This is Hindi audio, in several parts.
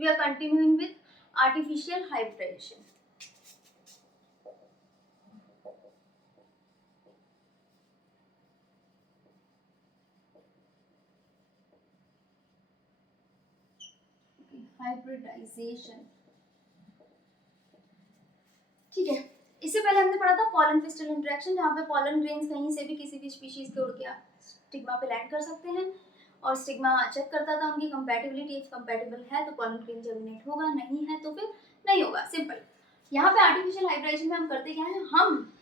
we are continuing with artificial hybridization. Hybridisation, ठीक है। इससे पहले हमने पढ़ा था पॉलन पिस्टल इंटरेक्शन, जहाँ पे पॉलन ग्रेन्स कहीं से भी किसी भी स्पीशीज के उड़ के स्टिग्मा पे लैंड कर सकते हैं और स्टिग्मा चेक करता था उनकी कंपैटिबिलिटी। इफ कंपैटिबल है तो पॉलन ग्रेन जर्मिनेट होगा, नहीं है तो फिर नहीं होगा, सिंपल। यहाँ पे आर्टिफिशियल हाइब्रिडाइजेशन में हम करते क्या है, हम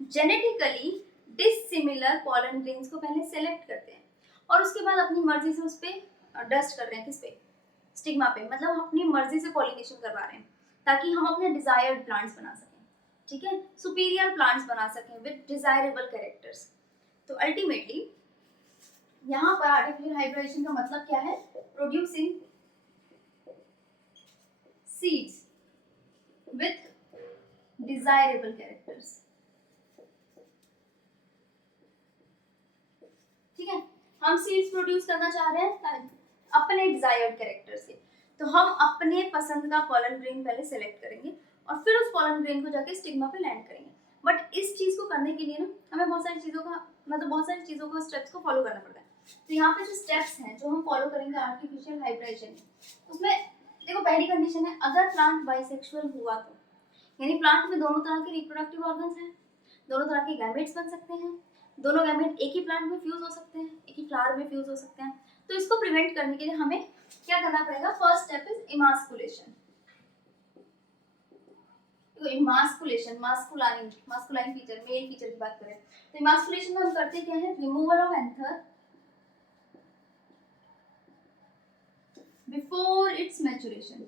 जेनेटिकली डिसिमिलर पॉलन ग्रेन्स को पहले सेलेक्ट करते हैं और उसके बाद अपनी मर्जी से उस पर डस्ट कर रहे हैं, किस पे, स्टिग्मा पे, मतलब हम अपनी मर्जी से पॉलिनेशन करवा रहे हैं ताकि हम अपने डिजायर्ड प्लांट्स बना सकें, ठीक है, सुपीरियर प्लांट्स बना सकें विद डिजायरेबल कैरेक्टर्स। तो अल्टीमेटली यहाँ पर आर्टिफिशियल हाइब्रिडाइजेशन का मतलब क्या है, producing seeds with desirable characters, ठीक है। हम सीड्स प्रोड्यूस करना चाह रहे हैं अपने डिजायर्ड कैरेक्टर्स के, तो हम अपने पसंद का पॉलन ग्रेन पहले सेलेक्ट करेंगे और फिर उस पॉलन ग्रेन को जाके स्टिग्मा पे लैंड करेंगे। बट इस चीज को करने के लिए ना हमें बहुत सारी चीजों को स्टेप्स को फॉलो करना पड़ता है। तो यहाँ पे जो स्टेप्स हैं जो हम फॉलो करेंगे आर्टिफिशियल हाइब्रिडाइजेशन में, उसमें देखो पहली कंडीशन है अगर प्लांट बाइसेक्सुअल हुआ तो, यानी प्लांट में दोनों तरह के रिप्रोडक्टिव ऑर्गन्स हैं, दोनों तरह के गैमेट्स बन सकते हैं, दोनों गैमेट एक ही प्लांट में फ्यूज हो सकते हैं, एक ही फ्लावर में फ्यूज हो सकते हैं। तो इसको प्रिवेंट करने के लिए हमें क्या करना पड़ेगा, first step is emasculation. Emasculation masculine feature, male feature की बात करें तो इमास्कुलेशन में हम करते क्या है, removal of anther before it's maturation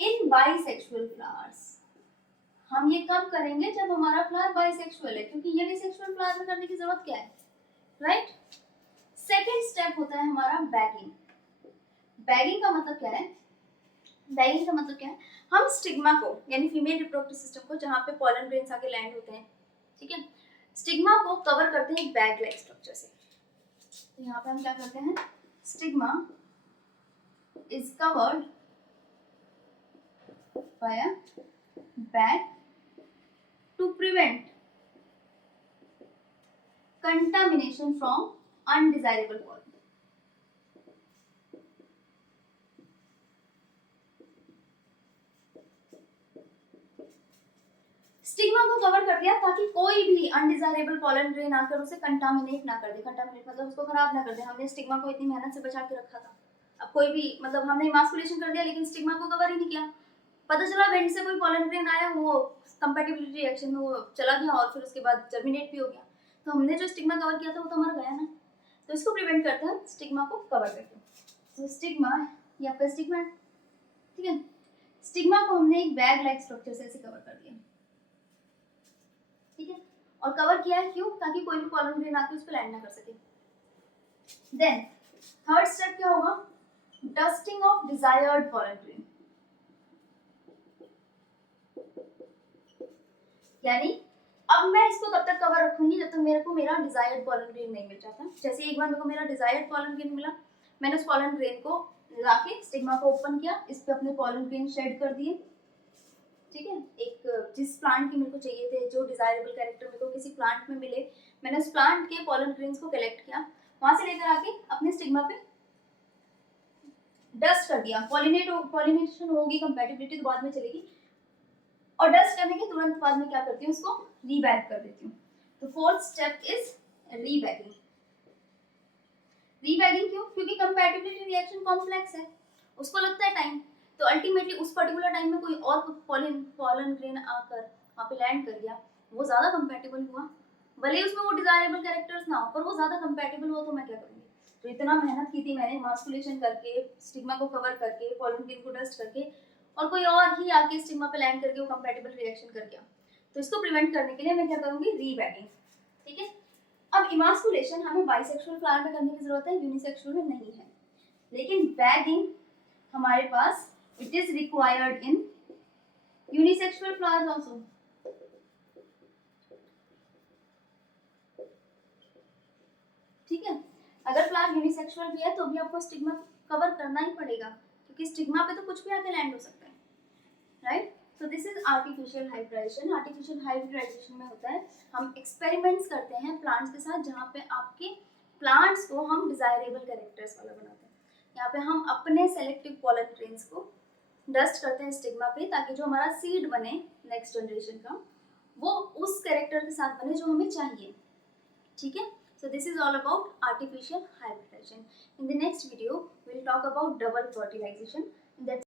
in bisexual flowers. हम ये कब करेंगे, जब हमारा फ्लावर बाइसेक्सुअल है, क्योंकि यूनिसेक्सुअल फ्लावर में करने की जरूरत क्या है, राइट। सेकेंड स्टेप होता है हमारा बैगिंग। बैगिंग का मतलब क्या है, बैगिंग का मतलब क्या है, हम स्टिग्मा को यानी फीमेल रिप्रोडक्टिव सिस्टम को जहाँ पे पॉलन ग्रेन्स आके लैंड होते हैं, ठीक है, स्टिग्मा को कवर करते हैं बैग लाइक स्ट्रक्चर से। तो यहाँ पे हम क्या करते हैं, stigma is covered by a bag to prevent contamination from undesirable pollen. Stigma को कवर कर दिया ताकि कोई भी अनडिजायरेबल पॉलन ग्रेन आकर उसे कंटामिनेट ना कर दे। कंटामिनेट मतलब उसको खराब ना कर दे। हमने स्टिग्मा को इतनी मेहनत से बचा के रखा था, अब कोई भी मतलब हमने इमास्कुलेशन कर दिया लेकिन स्टिग्मा को कवर ही नहीं किया, पता चला विंड से कोई पॉलन ग्रेन आया, वो कंपैटिबिलिटी रिएक्शन में वो चला गया और फिर उसके बाद जर्मिनेट भी हो गया, तो हमने जो स्टिग्मा कवर किया था वो तो मर गया ना। तो इसको प्रिवेंट करते हैं स्टिग्मा को कवर करके। तो स्टिग्मा या आपका स्टिग्मा, ठीक है, स्टिग्मा को हमने एक बैग लाइक स्ट्रक्चर से ऐसे कवर कर दिया, ठीक है, और कवर किया है क्यों, ताकि कोई भी पॉलन ग्रेन आके उस पर लैंड ना कर सके। देन थर्ड स्टेप क्या होगा, dusting of desired pollen grain, यानी अब मैं इसको तब तक कवर रखूंगी जब तक मेरे को मेरा डिजायर्ड पॉलन ग्रेन नहीं मिल जाता। जैसे एक बार मेरे को मेरा डिजायर्ड पॉलन ग्रेन मिला, मैंने उस पॉलन ग्रेन को लाके स्टिग्मा को ओपन किया, इस पे अपने पॉलन ग्रेन शेड कर दिए, ठीक है, एक जिस प्लांट की मेरे को चाहिए थे, जो डिजायरेबल कैरेक्टर मेरे को किसी प्लांट में मिले, मैंने उस प्लांट के पॉलन ग्रेन्स को कलेक्ट किया, वहां से लेकर आके अपने स्टिग्मा पे डस्ट कर दिया। पॉलिनेशन होगी, कंपैटिबिलिटी तो बाद में चलेगी, और डस्ट करने के तुरंत बाद में क्या करती हूँ, उसको रीबैग कर देती हूँ। तो फोर्थ स्टेप इज रीबैगिंग। रीबैगिंग क्यों, क्योंकि कंपैटिबिलिटी रिएक्शन कॉम्प्लेक्स है, उसको लगता है टाइम, तो अल्टीमेटली उस पर्टिकुलर टाइम में कोई और पॉलन ग्रेन आकर वहाँ पे लैंड कर गया, वो ज्यादा कंपैटिबल हुआ, भले उसमें वो डिजायरेबल कैरेक्टर्स ना हो पर वो ज्यादा कंपैटिबल हुआ, तो मैं क्या करूँगी। तो इतना मेहनत की थी मैंने मास्कुलेशन करके, स्टिग्मा को कवर करके, पॉलन ग्रेन को डस्ट करके, और कोई और ही आके स्टिग्मा पे लैंड करके वो कंपैटिबल रिएक्शन कर गया, तो इसको प्रिवेंट करने के लिए मैं क्या करूँगी, रीबैगिंग, ठीक है। अब इमास्कुलेशन हमें बाइसेक्सुअल फ्लावर में करने की जरूरत है, यूनिसेक्सुअल में नहीं है, लेकिन बैगिंग हमारे पास it is required in unisexual flowers also, ठीक है। अगर प्लांट यूनिसेक्सुअल भी है तो भी आपको स्टिग्मा कवर करना ही पड़ेगा, क्योंकि स्टिग्मा पे तो कुछ भी आके लैंड हो सकता है, right. So this is artificial hybridisation. Artificial hybridisation में होता है हम एक्सपेरिमेंट्स करते हैं प्लांट्स के साथ, जहाँ पे आपके प्लांट्स को हम डिजायरेबल कैरेक्टर्स वाला बनाते हैं। यहाँ पे हम अपने सेलेक्टिव पॉलन ग्रेन्स को डस्ट करते हैं स्टिग्मा पे, ताकि जो हमारा सीड बने नेक्स्ट जनरेशन का वो उस कैरेक्टर के साथ बने जो हमें चाहिए, ठीक है। So this is all about artificial hybridization. In the next video, we will talk about double fertilization. That's